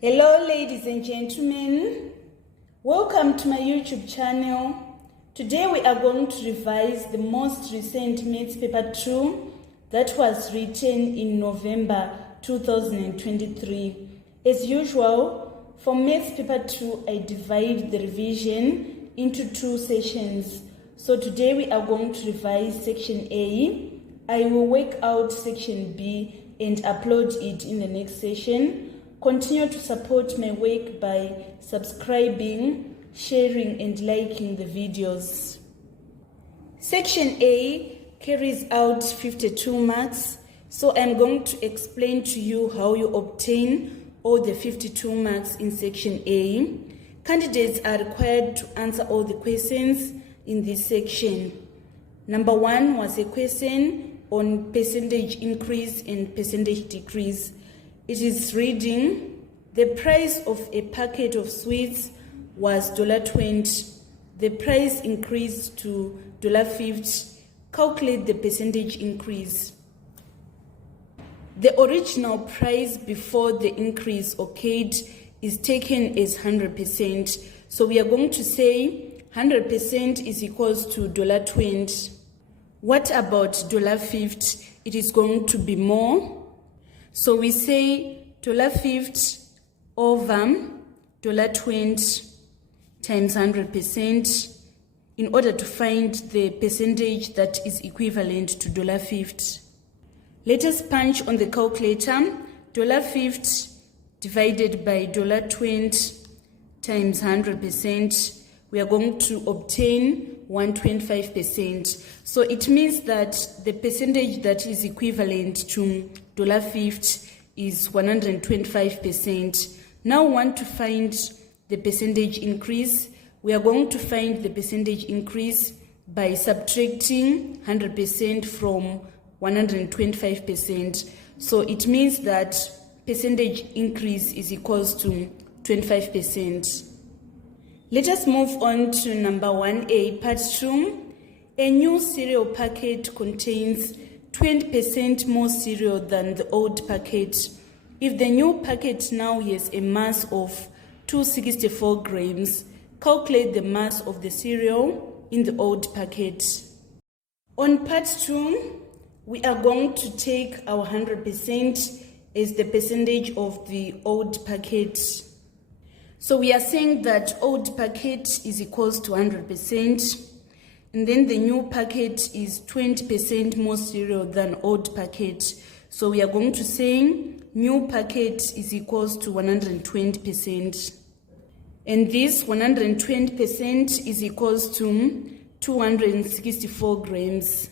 Hello ladies and gentlemen, welcome to my YouTube channel. Today we are going to revise the most recent Maths paper 2 that was written in November 2023. As usual, for Maths paper 2 I divide the revision into two sessions. So today we are going to revise section A. I will work out section B and upload it in the next session. Continue to support my work by subscribing, sharing and liking the videos. Section A carries out 52 marks, so I'm going to explain to you how you obtain all the 52 marks in section A. Candidates are required to answer all the questions in this section. Number 1 was a question on percentage increase and percentage decrease. It is reading, the price of a packet of sweets was $20. The price increased to $50. Calculate the percentage increase. The original price before the increase occurred is taken as 100%. So we are going to say 100% is equals to $20. What about $50? It is going to be more. So we say $50 over $20 times 100% in order to find the percentage that is equivalent to $50. Let us punch on the calculator. $50 divided by $20 times 100%. We are going to obtain 125%. So it means that the percentage that is equivalent to $50 is 125%. Now we want to find the percentage increase. We are going to find the percentage increase by subtracting 100% from 125%. So it means that percentage increase is equals to 25%. Let us move on to number 1A, part 2. A new cereal packet contains 20% more cereal than the old packet. If the new packet now has a mass of 264 grams, calculate the mass of the cereal in the old packet. On part 2, we are going to take our 100% as the percentage of the old packet. So we are saying that old packet is equals to 100%, and then the new packet is 20% more cereal than old packet. So we are going to say new packet is equals to 120%. And this 120% is equals to 264 grams.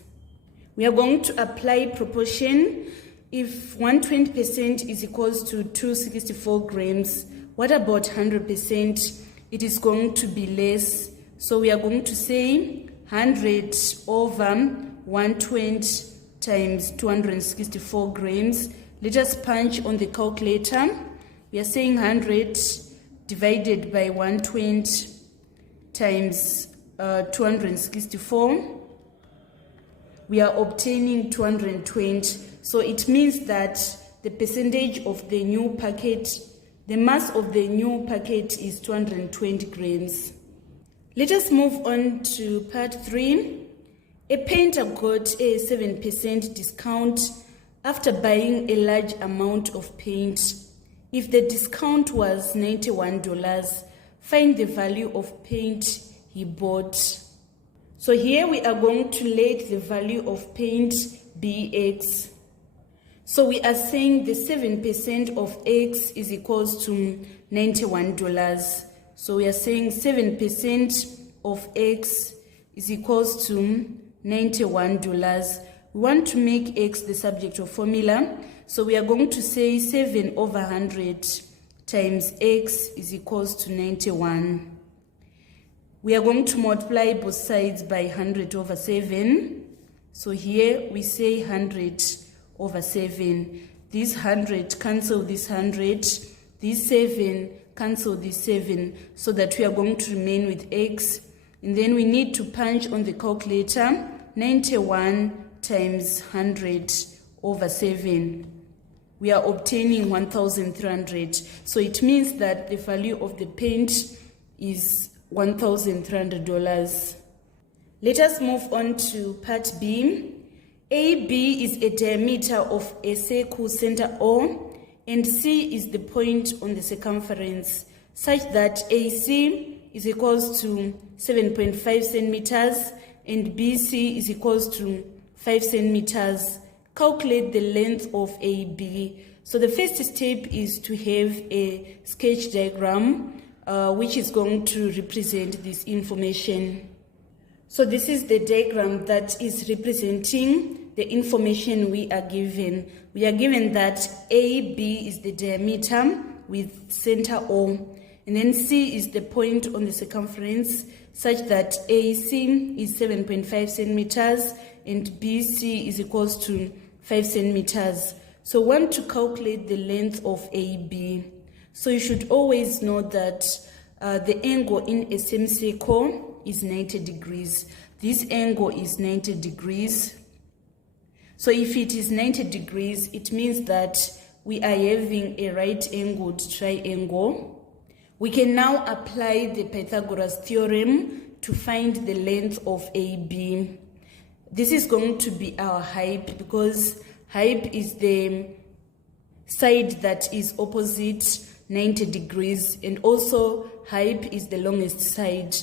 We are going to apply proportion. If 120% is equals to 264 grams, what about 100%? It is going to be less. So we are going to say 100 over 120 times 264 grams. Let us punch on the calculator. We are saying 100 divided by 120 times 264. We are obtaining 220. So it means that the percentage of the new packet, the mass of the new packet is 220 grams. Let us move on to part 3. A painter got a 7% discount after buying a large amount of paint. If the discount was $91, find the value of paint he bought. So here we are going to let the value of paint be X. So we are saying the 7% of X is equals to $91. So we are saying 7% of X is equals to $91. We want to make X the subject of formula. So we are going to say 7 over 100 times X is equals to 91. We are going to multiply both sides by 100 over 7. So here we say 100 over 7. This 100 cancel this 100. This 7 cancel this 7. So that we are going to remain with X. And then we need to punch on the calculator 91 times 100 over 7. we are obtaining 1,300. So it means that the value of the paint is $1,300. Let us move on to part B. AB is a diameter of a circle center O, and C is the point on the circumference, such that AC is equals to 7.5 centimeters and BC is equals to 5 centimeters. Calculate the length of AB. So the first step is to have a sketch diagram which is going to represent this information. So this is the diagram that is representing the information we are given. We are given that AB is the diameter with center O, and then C is the point on the circumference, such that AC is 7.5 centimeters and BC is equals to 5 centimeters. So we want to calculate the length of AB. So you should always know that the angle in a semicircle is 90 degrees. This angle is 90 degrees. So if it is 90 degrees, it means that we are having a right-angled triangle. We can now apply the Pythagoras theorem to find the length of AB. This is going to be our hype, because hype is the side that is opposite 90 degrees, and also hype is the longest side.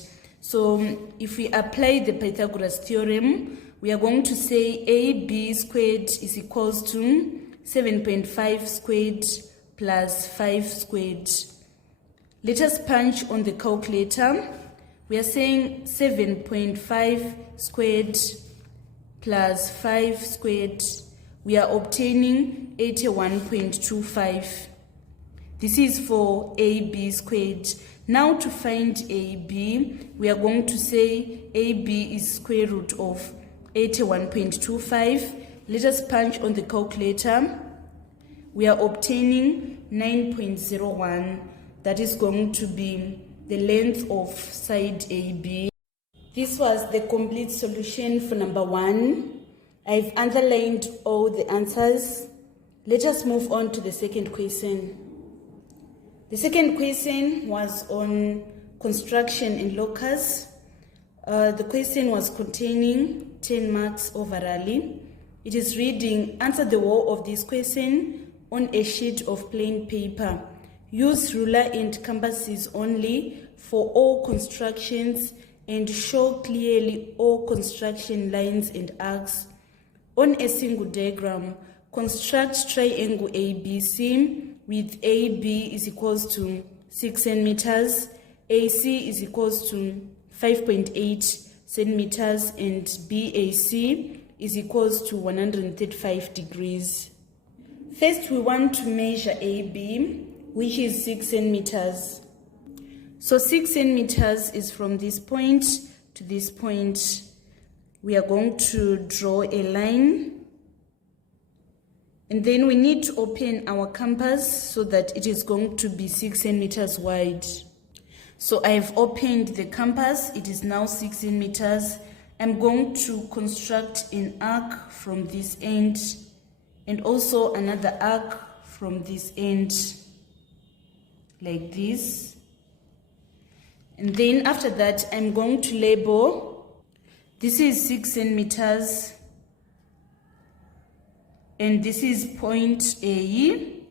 So if we apply the Pythagoras theorem, we are going to say AB squared is equals to 7.5 squared plus 5 squared. Let us punch on the calculator. We are saying 7.5 squared plus 5 squared. We are obtaining 81.25. This is for AB squared. Now to find AB, we are going to say AB is square root of 81.25. Let us punch on the calculator. We are obtaining 9.01. That is going to be the length of side AB. This was the complete solution for number 1. I've underlined all the answers. Let us move on to the second question. The second question was on construction and locus. The question was containing 10 marks overall. It is reading, answer the whole of this question on a sheet of plain paper. Use ruler and compasses only for all constructions and show clearly all construction lines and arcs. On a single diagram, construct triangle ABC with AB is equals to 6 centimeters, AC is equals to 5.8 centimeters, and BAC is equals to 135 degrees. First, we want to measure AB, which is 6 centimeters. So 6 centimeters is from this point to this point. We are going to draw a line, and then we need to open our compass so that it is going to be 6 centimeters wide. So I've opened the compass. It is now 6 centimeters. I'm going to construct an arc from this end and also another arc from this end, like this. And then after that, I'm going to label. This is 6 centimeters, and this is point A,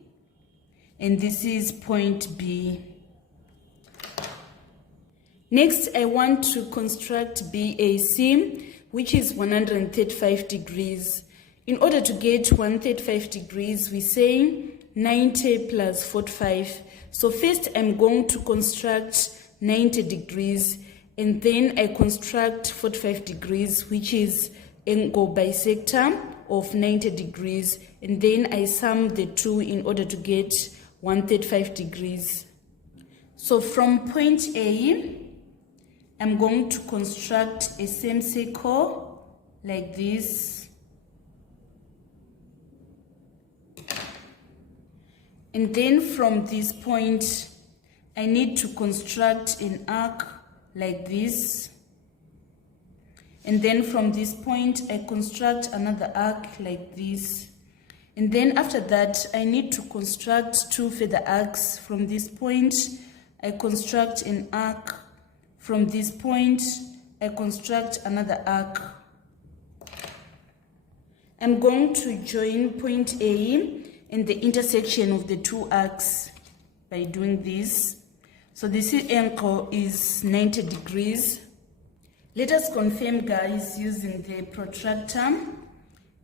and this is point B. Next, I want to construct BAC, which is 135 degrees. In order to get 135 degrees, we say 90 plus 45. So first, I'm going to construct 90 degrees, and then I construct 45 degrees, which is angle bisector of 90 degrees, and then I sum the two in order to get 135 degrees. So from point A, I'm going to construct a semicircle like this, and then from this point I need to construct an arc like this, and then from this point I construct another arc like this, And then after that, I need to construct 2 further arcs from this point. I construct an arc from this point. I construct another arc. I'm going to join point A and the intersection of the 2 arcs by doing this. So this angle is 90 degrees. Let us confirm, guys, using the protractor.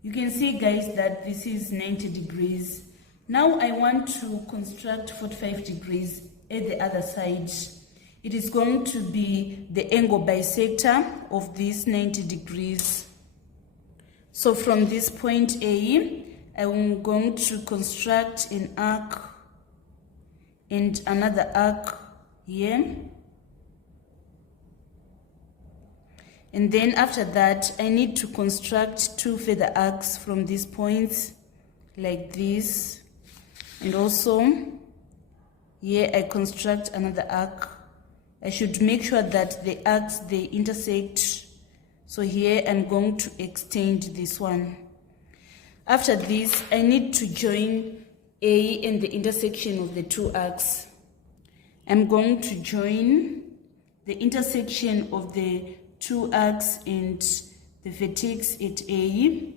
You can see, guys, that this is 90 degrees. Now I want to construct 45 degrees at the other side. It is going to be the angle bisector of this 90 degrees. So from this point A, I'm going to construct an arc and another arc here. And then after that, I need to construct 2 further arcs from these points, like this. And also, here I construct another arc. I should make sure that the arcs, they intersect. So here I'm going to extend this one. After this, I need to join A and the intersection of the 2 arcs. I'm going to join the intersection of the 2 arcs and the vertex at A,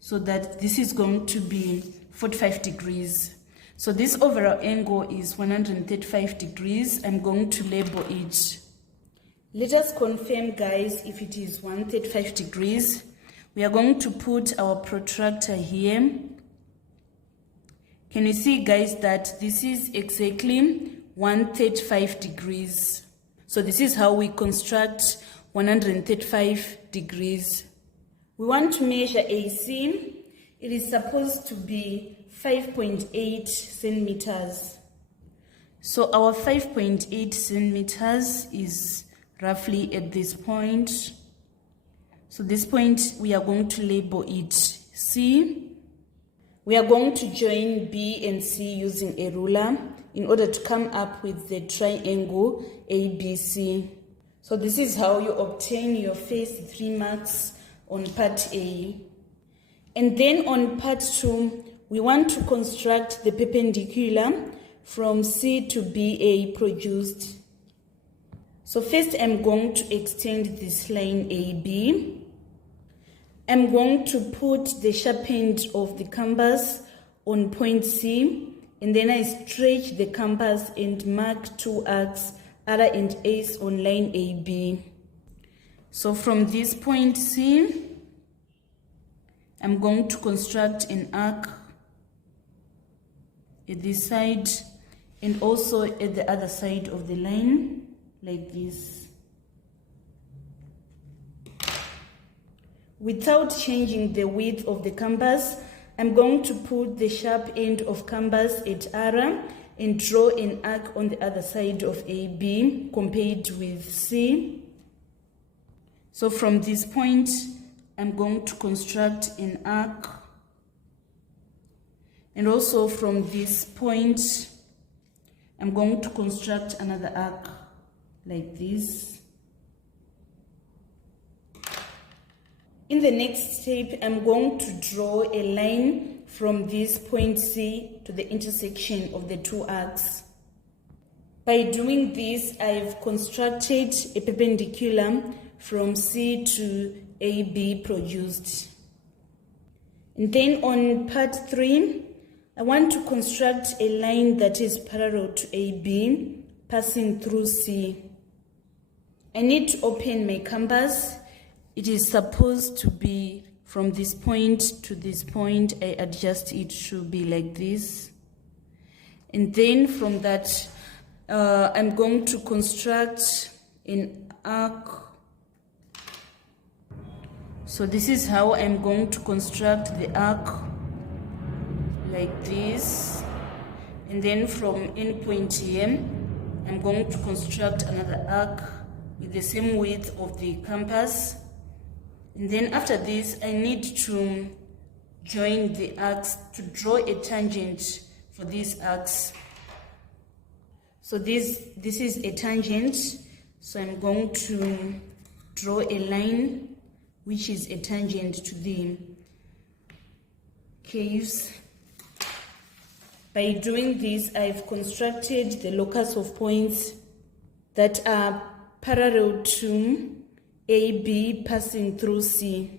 so that this is going to be 45 degrees. So this overall angle is 135 degrees. I'm going to label it. Let us confirm, guys, if it is 135 degrees. We are going to put our protractor here. Can you see, guys, that this is exactly 135 degrees? So this is how we construct 135 degrees. We want to measure AC. It is supposed to be 5.8 centimeters. So our 5.8 centimeters is roughly at this point. So this point, we are going to label it C. We are going to join B and C using a ruler in order to come up with the triangle ABC. So this is how you obtain your first 3 marks on part A. And then on part 2, we want to construct the perpendicular from C to BA produced. So first I'm going to extend this line AB. I'm going to put the sharp end of the compass on point C, and then I stretch the compass and mark 2 arcs, R and S, on line AB. So from this point C, I'm going to construct an arc at this side and also at the other side of the line, like this. Without changing the width of the compass, I'm going to put the sharp end of compass at R and draw an arc on the other side of AB compared with C. So from this point, I'm going to construct an arc. And also from this point, I'm going to construct another arc like this. In the next step, I'm going to draw a line from this point C to the intersection of the 2 arcs. By doing this, I've constructed a perpendicular from C to AB produced. And then on part 3, I want to construct a line that is parallel to AB, passing through C. I need to open my compass. It is supposed to be from this point to this point. I adjust it to be like this. And then from that, I'm going to construct an arc. So this is how I'm going to construct the arc, like this. And then from end point here, I'm going to construct another arc with the same width of the compass. And then after this, I need to join the arcs to draw a tangent for these arcs. So this is a tangent. So I'm going to draw a line which is a tangent to the caves. By doing this, I've constructed the locus of points that are parallel to AB passing through C.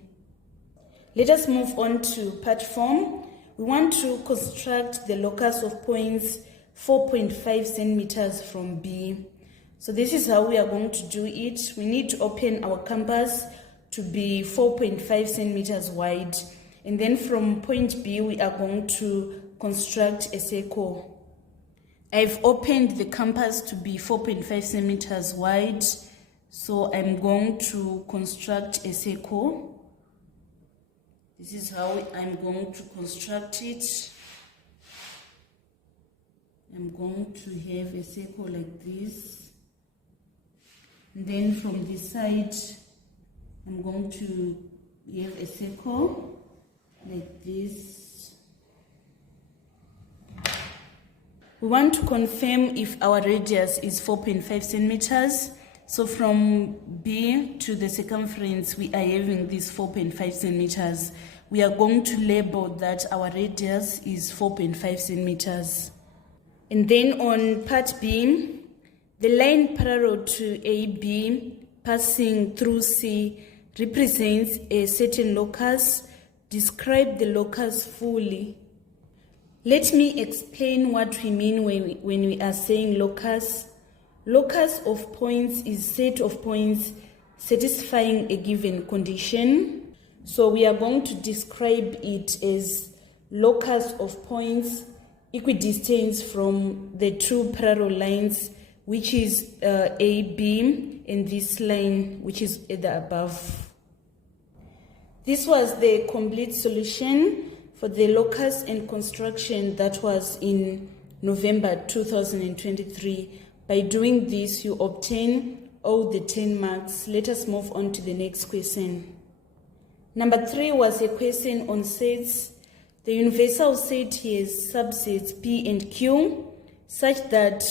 Let us move on to part form. We want to construct the locus of points 4.5 centimeters from B. So this is how we are going to do it. We need to open our compass to be 4.5 centimeters wide. And then from point B, we are going to construct a circle. I've opened the compass to be 4.5 centimeters wide. So I'm going to construct a circle. This is how I'm going to construct it. I'm going to have a circle like this. And then from this side, I'm going to have a circle like this. We want to confirm if our radius is 4.5 centimeters. So from B to the circumference, we are having this 4.5 centimeters. We are going to label that our radius is 4.5 centimeters. And then on part B, the line parallel to AB passing through C represents a certain locus. Describe the locus fully. Let me explain what we mean when we are saying locus. Locus of points is set of points satisfying a given condition. So we are going to describe it as locus of points equidistant from the two parallel lines, which is AB and this line, which is at the above. This was the complete solution for the locus and construction that was in November 2023. By doing this, you obtain all the 10 marks. Let us move on to the next question. Number 3 was a question on sets. The universal set has subsets P and Q such that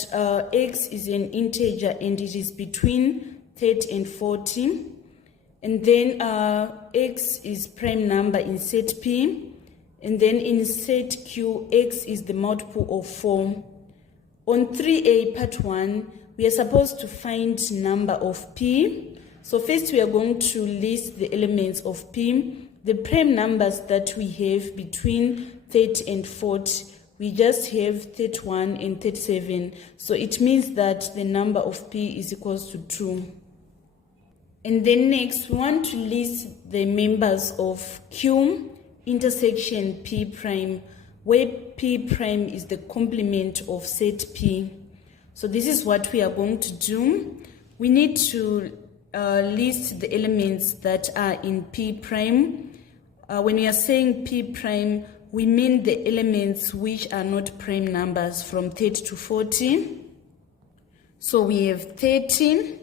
X is an integer and it is between 30 and 40. And then X is prime number in set P. And then in set Q, X is the multiple of 4. On 3A part 1, we are supposed to find number of P. So first we are going to list the elements of P. The prime numbers that we have between 30 and 40, we just have 31 and 37. So it means that the number of P is equals to 2. And then next, we want to list the members of Q intersection P prime, where P prime is the complement of set P. So this is what we are going to do. We need to list the elements that are in P prime. When we are saying P prime, we mean the elements which are not prime numbers from 30 to 40. So we have 30.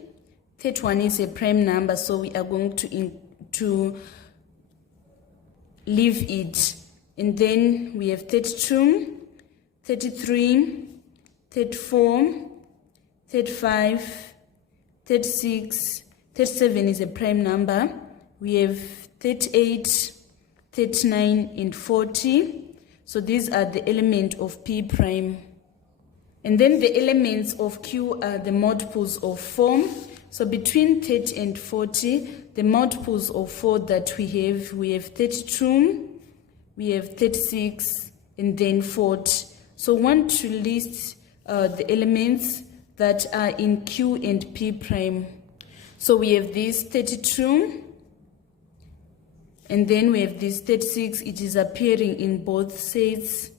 31 is a prime number, so we are going to leave it. And then we have 32, 33, 34, 35, 36, 37 is a prime number. We have 38, 39, and 40. So these are the elements of P prime. And then the elements of Q are the multiples of 4. So between 30 and 40, the multiples of 4 that we have 32, we have 36, and then 40. So we want to list the elements that are in Q and P prime. So we have this 32, and then we have this 36, it is appearing in both sets.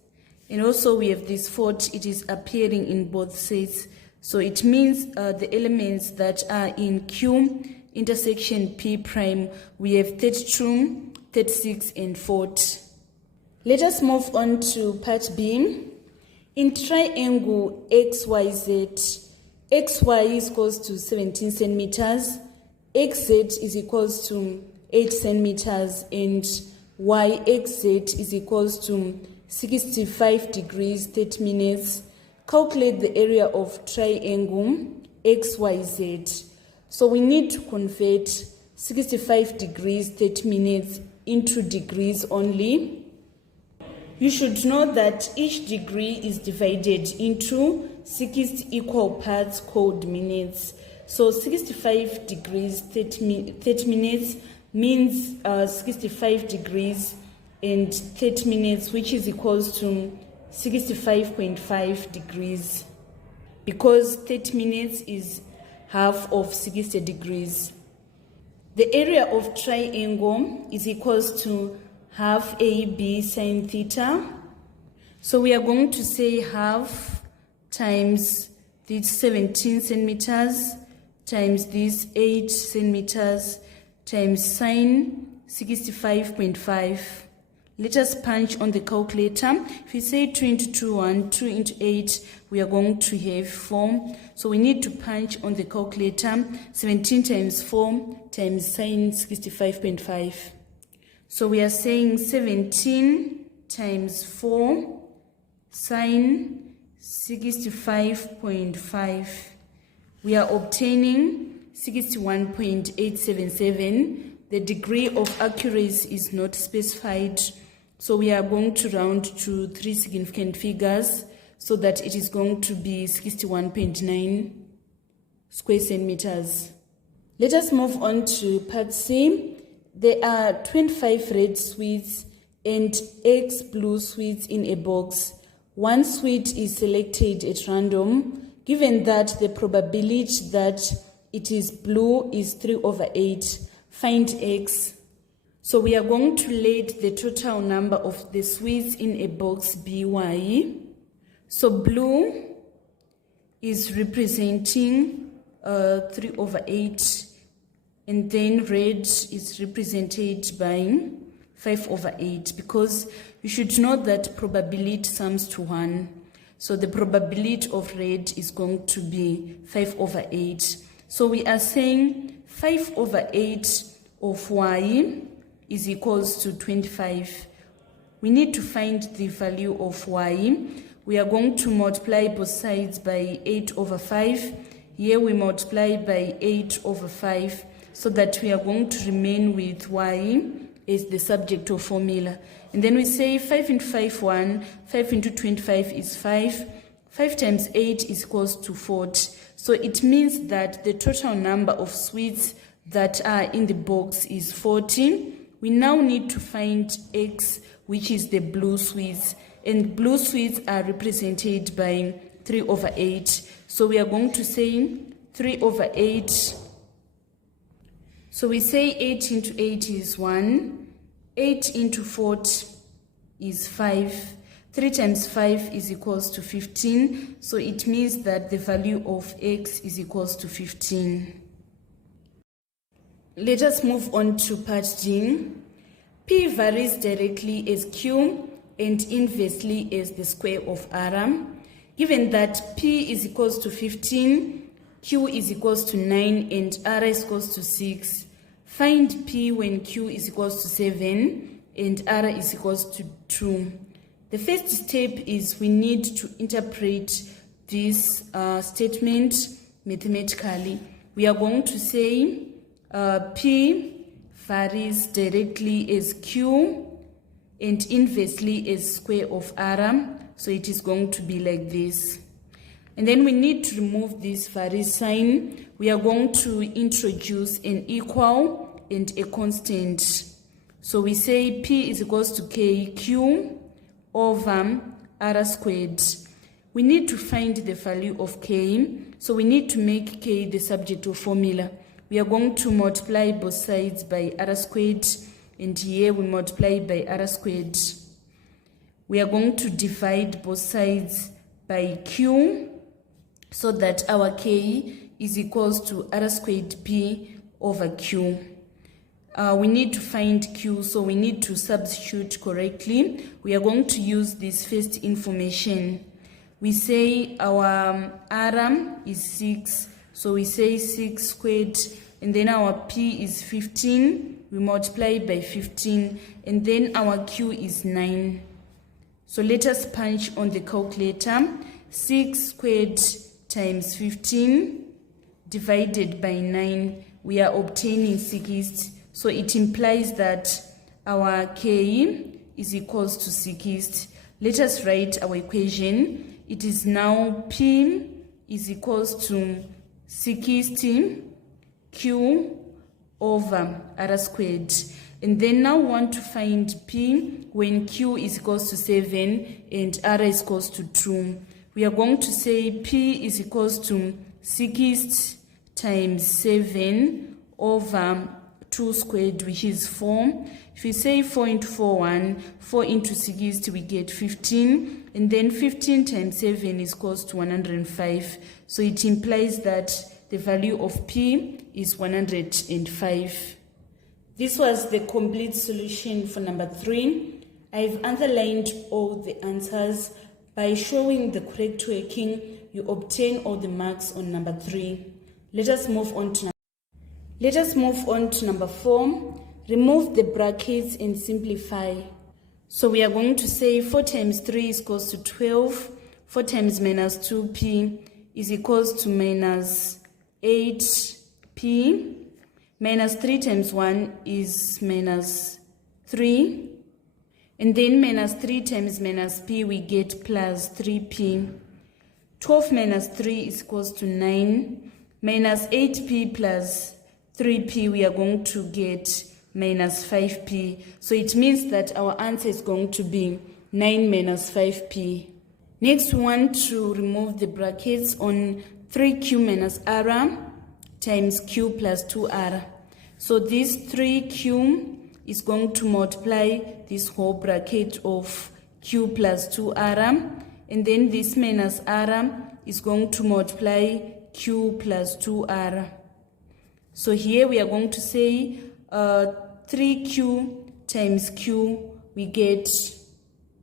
And also we have this 40, it is appearing in both sets. So it means the elements that are in Q intersection P prime, we have 32, 36, and 40. Let us move on to part B. In triangle XYZ, XY is equals to 17 centimeters, XZ is equals to 8 centimeters, and YXZ is equals to 65 degrees, 30 minutes. Calculate the area of triangle XYZ. So we need to convert 65 degrees, 30 minutes into degrees only. You should know that each degree is divided into 60 equal parts called minutes. So 65 degrees 30 minutes means 65 degrees and 30 minutes, which is equals to 65.5 degrees, because 30 minutes is half of 60 degrees. The area of triangle is equals to half AB sine theta. So we are going to say half times this 17 centimeters times this 8 centimeters times sine 65.5. Let us punch on the calculator. If we say 2 into 2, 1, 2 into 8, we are going to have 4. So we need to punch on the calculator 17 times 4 times sine 65.5. So we are saying 17 times 4 sine 65.5. We are obtaining 61.877. The degree of accuracy is not specified, so we are going to round to 3 significant figures so that it is going to be 61.9 square centimeters. Let us move on to part C. There are 25 red sweets and X blue sweets in a box. One sweet is selected at random. Given that the probability that it is blue is 3/8, find X. So we are going to let the total number of the sweets in a box be Y. So blue is representing 3/8, and then red is represented by 5/8, because you should know that probability sums to 1. So the probability of red is going to be 5/8. So we are saying 5/8 of Y is equals to 25. We need to find the value of Y. We are going to multiply both sides by 8/5. Here we multiply by 8/5, so that we are going to remain with Y as the subject of formula. And then we say 5 into 5, 1. 5 into 25 is 5. 5 times 8 is equals to 40. So it means that the total number of sweets that are in the box is 40. We now need to find X, which is the blue sweets. And blue sweets are represented by 3/8. So we are going to say 3/8. So we say 8 into 8 is 1. 8 into 40 is 5. 3 times 5 is equals to 15. So it means that the value of X is equals to 15. Let us move on to part G. P varies directly as Q and inversely as the square of R. Given that P is equals to 15, Q is equals to 9, and R is equals to 6. Find P when Q is equals to 7 and R is equals to 2. The first step is we need to interpret this statement mathematically. We are going to say P varies directly as Q and inversely as square of R. So it is going to be like this. And then we need to remove this varies sign. We are going to introduce an equal and a constant. So we say P is equals to KQ over R squared. We need to find the value of K. So we need to make K the subject of formula. We are going to multiply both sides by R squared, and here we multiply by R squared. We are going to divide both sides by Q, so that our K is equals to R squared P over Q. We need to find Q, so we need to substitute correctly. We are going to use this first information. We say our R is 6, so we say 6 squared, and then our P is 15. We multiply by 15, and then our Q is 9. So let us punch on the calculator. 6 squared times 15 divided by 9, we are obtaining 60. So it implies that our K is equals to 60. let us write our equation. It is now P is equals to 60 Q over R squared. And then now we want to find P when Q is equals to 7 and R is equals to 2. We are going to say P is equals to 60 times 7 over 2 squared, which is 4. If we say 4 into 4, 1, 4 into 60, we get 15. And then 15 times 7 is equals to 105. So it implies that the value of P is 105. This was the complete solution for number 3. I've underlined all the answers. By showing the correct working, you obtain all the marks on number 3. Let us move on to number 4. Remove the brackets and simplify. So we are going to say 4 times 3 is equals to 12. 4 times minus 2p is equals to minus 8p. Minus 3 times 1 is minus 3. And then minus 3 times minus p, we get plus 3p. 12 minus 3 is equals to 9. Minus 8p plus 3p, we are going to get minus 5p. So it means that our answer is going to be 9 minus 5p. Next, we want to remove the brackets on 3q minus r times q plus 2r. So this 3q is going to multiply this whole bracket of q plus 2r, and then this minus r is going to multiply q plus 2r. So here we are going to say 3q times q, we get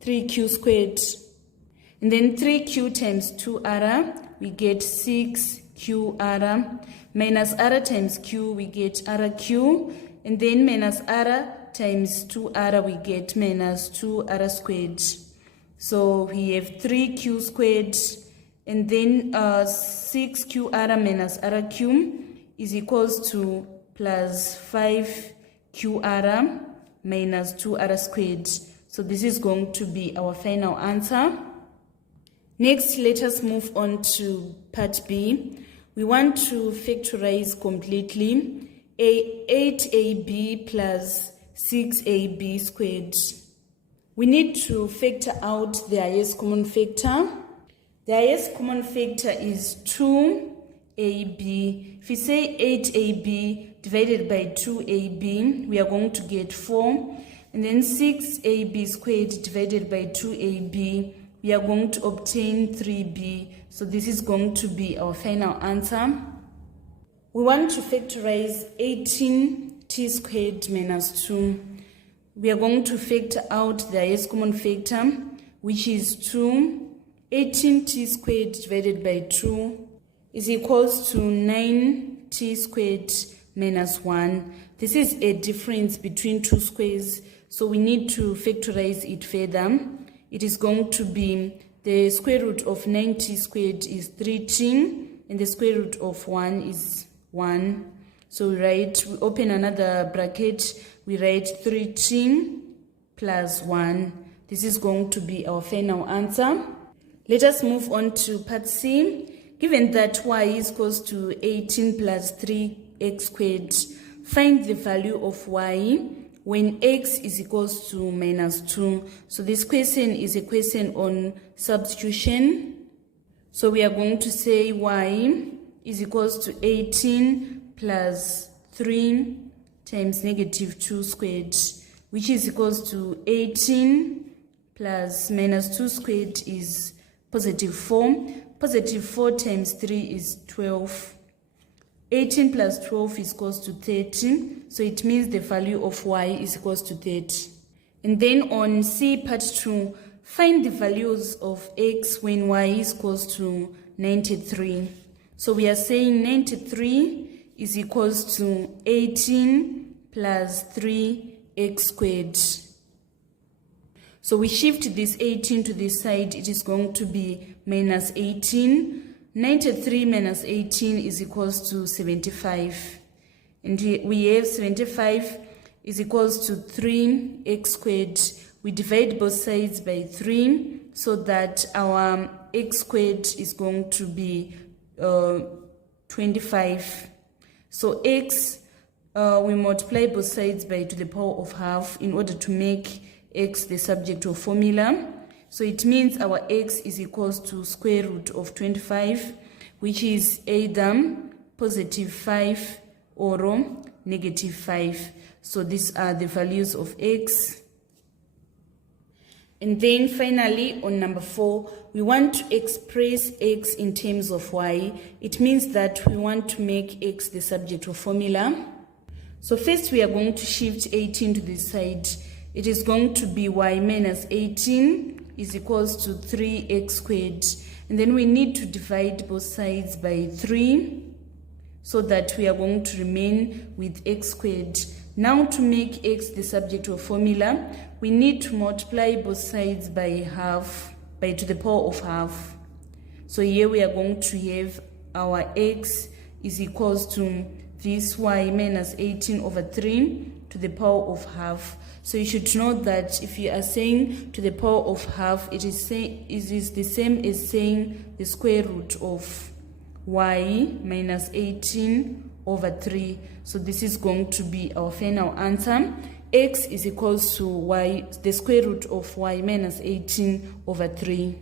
3q squared. And then 3q times 2r, we get 6qr. Minus r times q, we get rq. And then minus r times 2r, we get minus 2r squared. So we have 3q squared. And then 6qr minus rq is equals to plus 5qr minus 2r squared. So this is going to be our final answer. Next, let us move on to part B. We want to factorize completely 8ab plus 6ab squared. We need to factor out the highest common factor. The highest common factor is 2ab. If we say 8ab divided by 2ab, we are going to get 4. And then 6ab squared divided by 2ab, we are going to obtain 3b. So this is going to be our final answer. We want to factorize 18t squared minus 2. We are going to factor out the highest common factor, which is 2. 18t squared divided by 2 is equals to 9t squared minus 1. This is a difference between two squares, so we need to factorize it further. It is going to be the square root of 9t squared is 3t, and the square root of 1 is 1. So we open another bracket, we write 3t plus 1. This is going to be our final answer. Let us move on to part C. Given that y is equals to 18 plus 3x squared, find the value of y when x is equals to minus 2. So this question is a question on substitution. So we are going to say y is equals to 18 plus 3 times negative 2 squared, which is equals to 18 plus minus 2 squared is positive 4. Positive 4 times 3 is 12. 18 plus 12 is equals to 30. So it means the value of y is equals to 30. And then on C part 2, find the values of x when y is equals to 93. So we are saying 93 is equals to 18 plus 3x squared. So we shift this 18 to this side, it is going to be minus 18. 93 minus 18 is equals to 75. And we have 75 is equals to 3x squared, we divide both sides by 3 so that our x squared is going to be 25. So x, we multiply both sides by to the power of half in order to make x the subject of formula. So it means our x is equals to square root of 25, which is either positive 5 or negative 5. So these are the values of x. And then finally, on number 4, we want to express x in terms of y. It means that we want to make x the subject of formula. So first we are going to shift 18 to this side. It is going to be y minus 18 is equals to 3x squared. And then we need to divide both sides by 3 so that we are going to remain with x squared. Now to make x the subject of formula, we need to multiply both sides by half, by to the power of half. So here we are going to have our x is equals to this y minus 18 over 3 to the power of half. So you should know that if you are saying to the power of half, it is the same as saying the square root of y minus 18 over 3. So this is going to be our final answer. X is equals to y, the square root of y minus 18 over 3.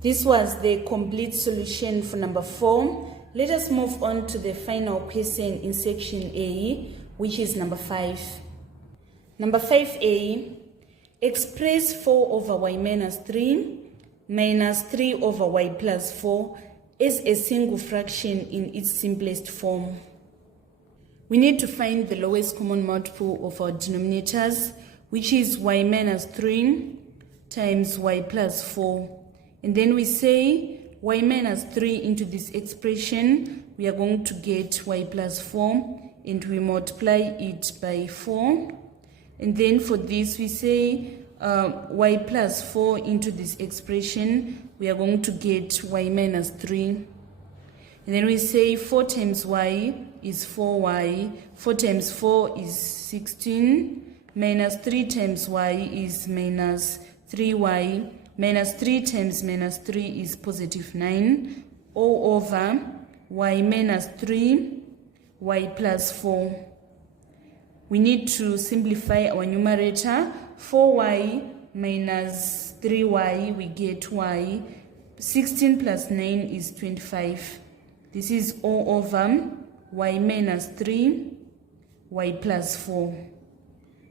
This was the complete solution for number 4. Let us move on to the final question in section A, which is number 5. Number 5A, express 4 over y minus 3 minus 3 over y plus 4 as a single fraction in its simplest form. We need to find the lowest common multiple of our denominators, which is y minus 3 times y plus 4. And then we say y minus 3 into this expression, we are going to get y plus 4, and we multiply it by 4. And then for this we say y plus 4 into this expression, we are going to get y minus 3. And then we say 4 times y is 4y, 4 times 4 is 16, minus 3 times y is minus 3y, minus 3 times minus 3 is positive 9, all over y minus 3, y plus 4. We need to simplify our numerator. 4y minus 3y, we get y. 16 plus 9 is 25. This is all over y minus 3, y plus 4.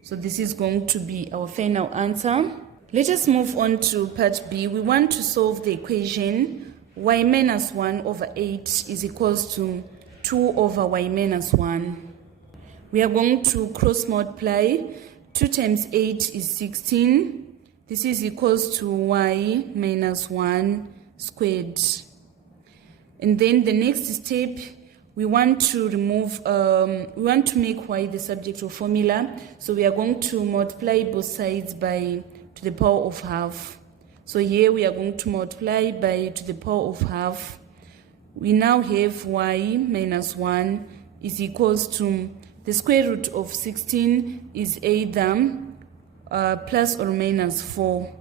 So this is going to be our final answer. Let us move on to part B. We want to solve the equation y minus 1 over 8 is equals to 2 over y minus 1. We are going to cross multiply. 2 times 8 is 16. This is equals to y minus 1 squared. And then the next step, we want to make y the subject of formula. So we are going to multiply both sides by to the power of half. So here we are going to multiply by to the power of half. We now have y minus 1 is equals to the square root of 16 is either plus or minus 4.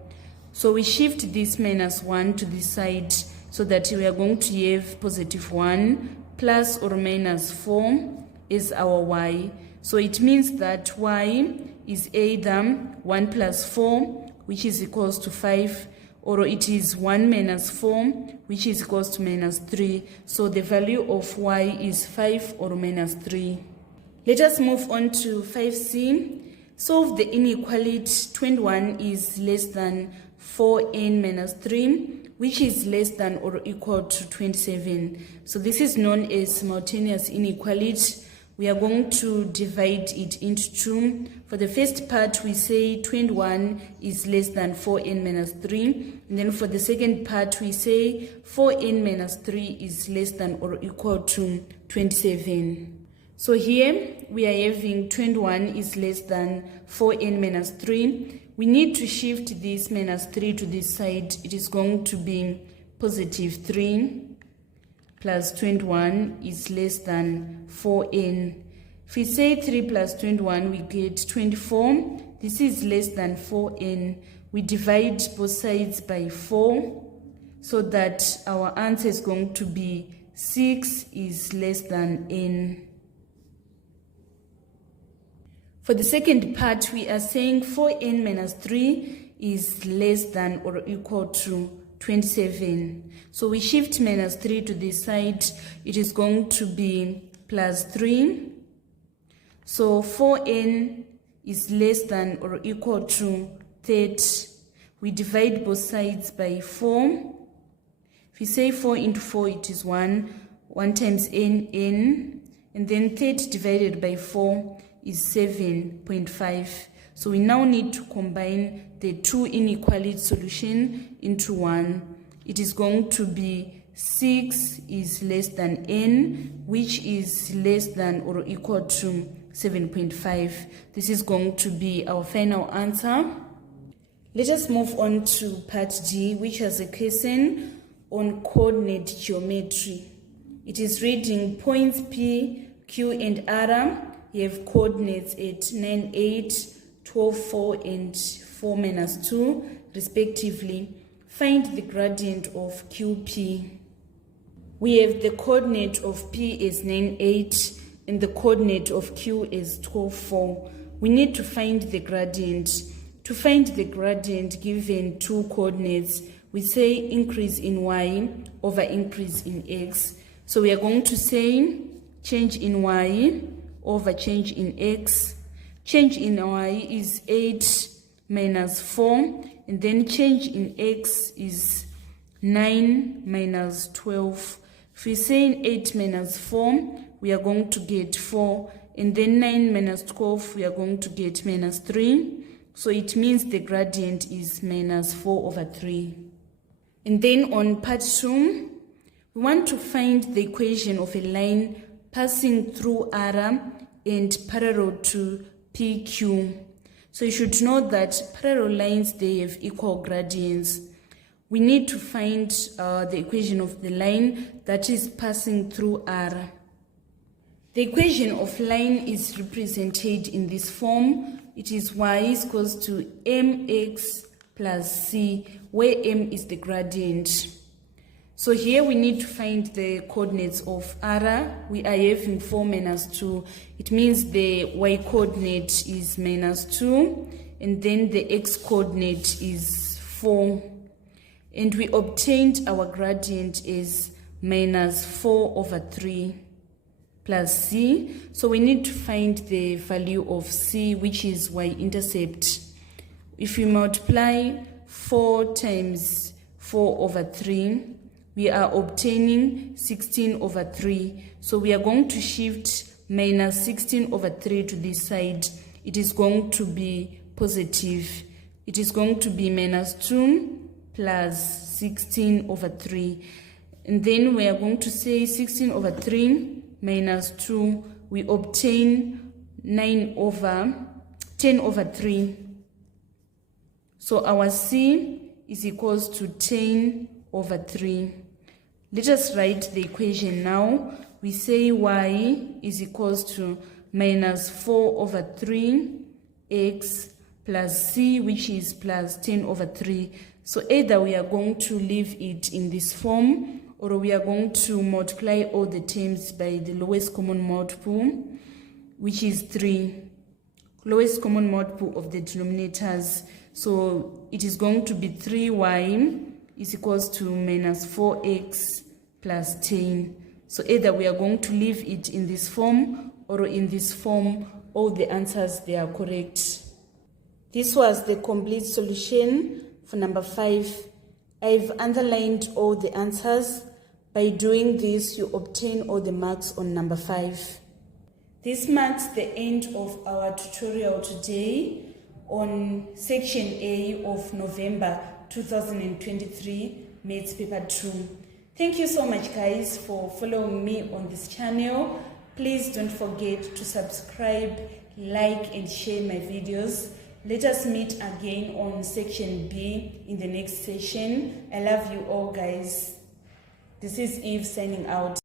So we shift this minus 1 to this side so that we are going to have positive 1 plus or minus 4 is our y. So it means that y is either 1 plus 4, which is equals to 5, or it is 1 minus 4, which is equals to minus 3. So the value of y is 5 or minus 3. Let us move on to 5c. Solve the inequality 21 is less than 4n minus 3, which is less than or equal to 27. So this is known as simultaneous inequality. We are going to divide it into 2. For the first part, we say 21 is less than 4n minus 3. And then for the second part, we say 4n minus 3 is less than or equal to 27. So here we are having 21 is less than 4n minus 3. We need to shift this minus 3 to this side. It is going to be positive 3 plus 21 is less than 4n. If we say 3 plus 21, we get 24. This is less than 4n. We divide both sides by 4 so that our answer is going to be 6 is less than n. For the second part, we are saying 4n minus 3 is less than or equal to 27. So we shift minus 3 to this side. It is going to be plus 3. So 4n is less than or equal to 30. We divide both sides by 4. If we say 4 into 4, it is 1. 1 times n. And then 30 divided by 4 is 7.5. So we now need to combine the two inequality solution into one. It is going to be 6 is less than n, which is less than or equal to 7.5. This is going to be our final answer. Let us move on to part G, which has a question on coordinate geometry. It is reading points P, Q, and R. You have coordinates at 9, 8, 12, 4, and 4 minus 2, respectively. Find the gradient of QP. We have the coordinate of P is 9, 8, and the coordinate of Q is 12, 4. We need to find the gradient. To find the gradient given two coordinates, we say increase in y over increase in x. So we are going to say change in y over change in x. Change in y is 8 minus 4, and then change in x is 9 minus 12. If we say 8 minus 4, we are going to get 4, and then 9 minus 12, we are going to get minus 3. So it means the gradient is minus 4 over 3. And then on part 2, we want to find the equation of a line passing through R and parallel to PQ. So you should know that parallel lines, they have equal gradients. We need to find the equation of the line that is passing through R. The equation of line is represented in this form. It is y is equals to mx plus c, where m is the gradient. So here we need to find the coordinates of R. We are having 4 minus 2. It means the y coordinate is minus 2, and then the x coordinate is 4. And we obtained our gradient is minus 4 over 3 plus c. So we need to find the value of c, which is y-intercept. If we multiply 4 times 4 over 3, we are obtaining 16 over 3. So we are going to shift minus 16 over 3 to this side. It is going to be positive. It is going to be minus 2 plus 16 over 3. And then we are going to say 16 over 3 minus 2. We obtain 10 over 3. So our C is equals to 10 over 3. Let us write the equation now. We say y is equals to minus 4 over 3x plus c, which is plus 10 over 3. So either we are going to leave it in this form, or we are going to multiply all the terms by the lowest common multiple, which is 3. Lowest common multiple of the denominators. So it is going to be 3y is equals to minus 4x plus 10. So either we are going to leave it in this form, or in this form. All the answers, they are correct. This was the complete solution for number 5. I've underlined all the answers. By doing this, you obtain all the marks on number 5. This marks the end of our tutorial today on section A of November 2023 Maths paper 2. Thank you so much, guys, for following me on this channel. Please don't forget to subscribe, like, and share my videos. Let us meet again on section B in the next session. I love you all, guys. This is Eve signing out.